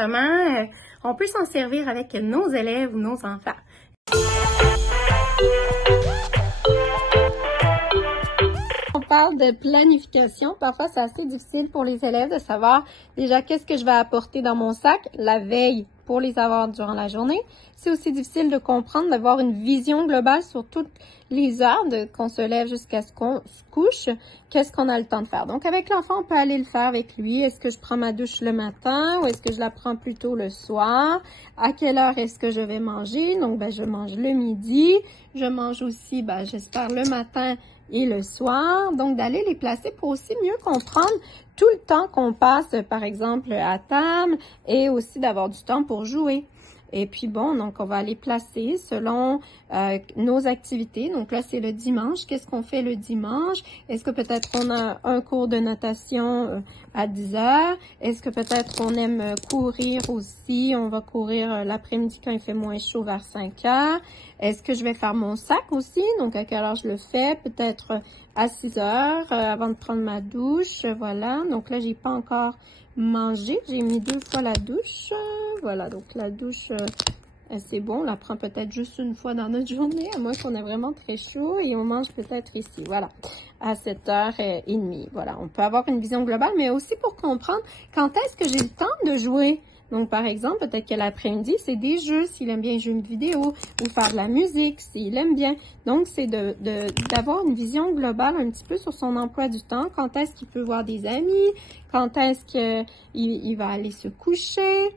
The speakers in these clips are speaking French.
comment on peut s'en servir avec nos élèves ou nos enfants. On parle de planification. Parfois, c'est assez difficile pour les élèves de savoir déjà qu'est-ce que je vais apporter dans mon sac la veille pour les avoir durant la journée. C'est aussi difficile de comprendre, d'avoir une vision globale sur toutes les heures qu'on se lève jusqu'à ce qu'on se couche. Qu'est-ce qu'on a le temps de faire? Donc, avec l'enfant, on peut aller le faire avec lui. Est-ce que je prends ma douche le matin ou est-ce que je la prends plutôt le soir? À quelle heure est-ce que je vais manger? Donc, je mange le midi. Je mange aussi, j'espère, le matin et le soir. Donc, d'aller les placer pour aussi mieux comprendre tout le temps qu'on passe, par exemple, à table et aussi d'avoir du temps pour jouer. Et puis bon, donc on va les placer selon nos activités. Donc là, c'est le dimanche. Qu'est-ce qu'on fait le dimanche? Est-ce que peut-être on a un cours de natation à 10 heures? Est-ce que peut-être on aime courir aussi? On va courir l'après-midi quand il fait moins chaud vers 5 heures. Est-ce que je vais faire mon sac aussi? Donc à quelle heure je le fais? Peut-être à 6 heures avant de prendre ma douche. Voilà. Donc là, j'ai pas encore mangé. J'ai mis 2 fois la douche. Voilà, donc la douche, c'est bon. On la prend peut-être juste une fois dans notre journée, à moins qu'on ait vraiment très chaud. Et on mange peut-être ici, voilà, à 7h30. Voilà, on peut avoir une vision globale, mais aussi pour comprendre quand est-ce que j'ai le temps de jouer. Donc, par exemple, peut-être que l'après-midi, c'est des jeux, s'il aime bien jouer une vidéo, ou faire de la musique, s'il aime bien. Donc, c'est d'avoir une vision globale un petit peu sur son emploi du temps. Quand est-ce qu'il peut voir des amis? Quand est-ce qu'il va aller se coucher?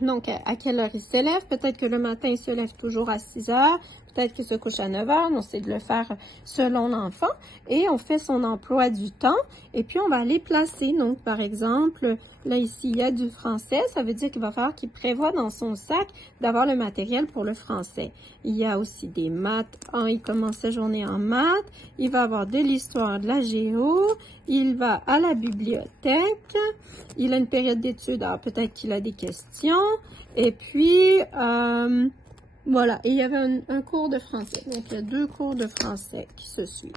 Donc, à quelle heure il se lève? Peut-être que le matin, il se lève toujours à 6 heures. Peut-être qu'il se couche à 9 heures. Donc, c'est de le faire selon l'enfant. Et on fait son emploi du temps. Et puis, on va les placer. Donc, par exemple, là, ici, il y a du français. Ça veut dire qu'il va falloir qu'il prévoit dans son sac d'avoir le matériel pour le français. Il y a aussi des maths. Il commence sa journée en maths. Il va avoir de l'histoire, de la géo. Il va à la bibliothèque. Il a une période d'études. Alors, peut-être qu'il a des questions. Et puis, voilà. Et il y avait un cours de français. Donc, il y a 2 cours de français qui se suivent.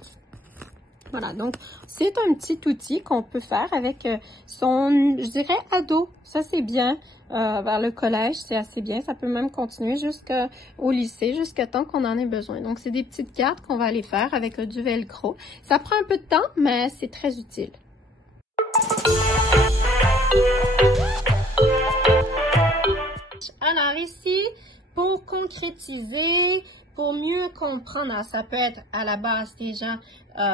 Voilà, donc c'est un petit outil qu'on peut faire avec son, je dirais, ado. Ça, c'est bien. Vers le collège, c'est assez bien. Ça peut même continuer jusqu'au lycée, jusqu'à temps qu'on en ait besoin. Donc, c'est des petites cartes qu'on va aller faire avec du velcro. Ça prend un peu de temps, mais c'est très utile. Alors ici, pour concrétiser, pour mieux comprendre, alors ça peut être à la base déjà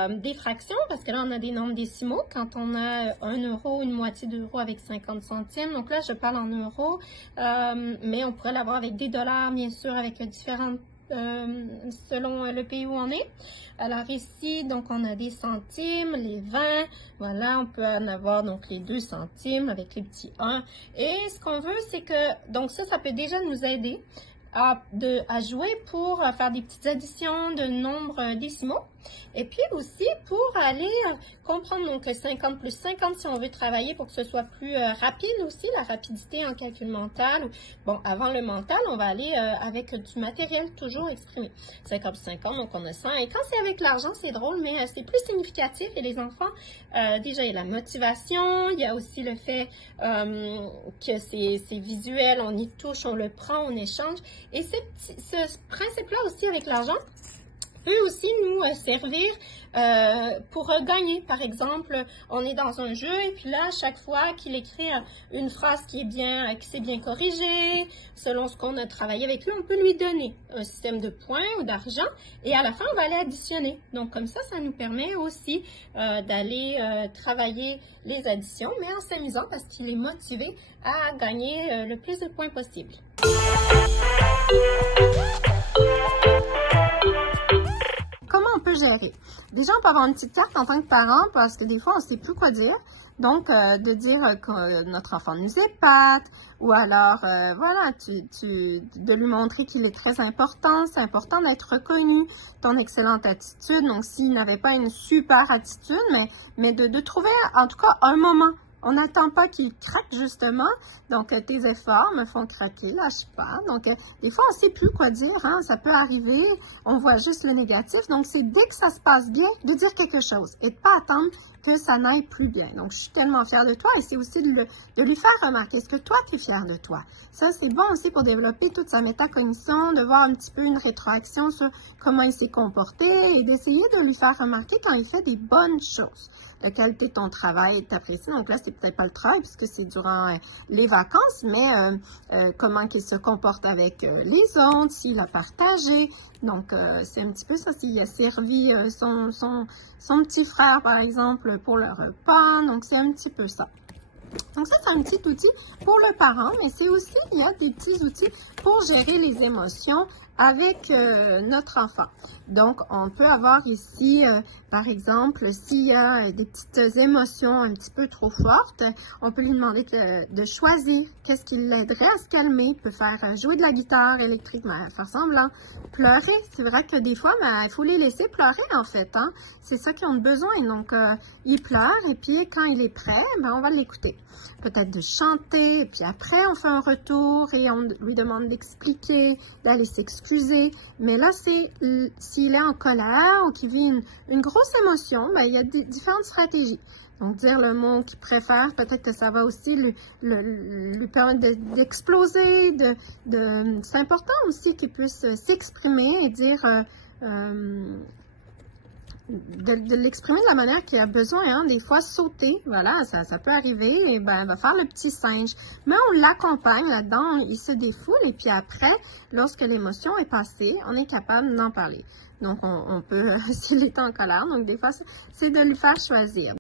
des fractions, parce que là on a des nombres décimaux, quand on a 1 euro, une moitié d'euro avec 50 centimes, donc là je parle en euros, mais on pourrait l'avoir avec des dollars, bien sûr, avec différentes selon le pays où on est. Alors ici, donc on a des centimes, les 20, voilà, on peut en avoir donc les 2 centimes avec les petits 1. Et ce qu'on veut, c'est que, donc ça peut déjà nous aider à jouer pour faire des petites additions de nombres décimaux. Et puis aussi pour aller comprendre donc 50 plus 50 si on veut travailler pour que ce soit plus rapide aussi, la rapidité en calcul mental. Bon, avant le mental, on va aller avec du matériel toujours exprimé. 50 plus 50, donc on a 100. Et quand c'est avec l'argent, c'est drôle, mais c'est plus significatif. Et les enfants, déjà, il y a la motivation, il y a aussi le fait que c'est visuel, on y touche, on le prend, on échange. Et ce principe-là aussi avec l'argent peut aussi nous servir pour gagner. Par exemple, on est dans un jeu et puis là, chaque fois qu'il écrit une phrase qui s'est bien corrigée, selon ce qu'on a travaillé avec lui, on peut lui donner un système de points ou d'argent et à la fin, on va aller additionner. Donc comme ça nous permet aussi d'aller travailler les additions, mais en s'amusant parce qu'il est motivé à gagner le plus de points possible. Comment on peut gérer? Déjà, on peut avoir une petite carte en tant que parent parce que des fois, on ne sait plus quoi dire. Donc, de dire que notre enfant nous épate ou alors, voilà, de lui montrer qu'il est très important. C'est important d'être reconnu, ton excellente attitude. Donc, s'il n'avait pas une super attitude, mais de trouver en tout cas un moment. On n'attend pas qu'il craque justement. Donc, tes efforts me font craquer, lâche pas. Donc, des fois, on ne sait plus quoi dire. Hein? Ça peut arriver. On voit juste le négatif. Donc, c'est dès que ça se passe bien, de dire quelque chose et de ne pas attendre que ça n'aille plus bien. Donc, je suis tellement fière de toi et c'est aussi de lui faire remarquer ce que toi, tu es fière de toi. Ça, c'est bon aussi pour développer toute sa métacognition, de voir un petit peu une rétroaction sur comment il s'est comporté et d'essayer de lui faire remarquer quand il fait des bonnes choses. La qualité de ton travail est appréciée. Donc là, c'est peut-être pas le travail puisque c'est durant les vacances, mais comment il se comporte avec les autres, s'il a partagé. Donc, c'est un petit peu ça, s'il a servi son petit frère, par exemple, pour le repas. Donc, c'est un petit peu ça. Donc ça, c'est un petit outil pour le parent, mais c'est aussi, il y a des petits outils pour gérer les émotions avec notre enfant. Donc, on peut avoir ici, par exemple, s'il y a des petites émotions un petit peu trop fortes, on peut lui demander de choisir qu'est-ce qui l'aiderait à se calmer. Il peut faire jouer de la guitare électrique, faire semblant, pleurer. C'est vrai que des fois, il faut les laisser pleurer en fait. Hein? C'est ça qu'ils ont besoin. Donc, il pleure et puis quand il est prêt, on va l'écouter. Peut-être de chanter, et puis après, on fait un retour et on lui demande d'expliquer, d'aller s'excuser. Mais là, c'est s'il est en colère ou qu'il vit une grosse émotion, il y a différentes stratégies. Donc, dire le mot qu'il préfère, peut-être que ça va aussi lui permettre d'exploser. C'est important aussi qu'il puisse s'exprimer et dire... de l'exprimer de la manière qu'il a besoin, hein. Des fois, sauter, voilà, ça peut arriver, et il va faire le petit singe. Mais on l'accompagne là-dedans, il se défoule, et puis après, lorsque l'émotion est passée, on est capable d'en parler. Donc, on peut, s'il est en colère, donc des fois, c'est de lui faire choisir.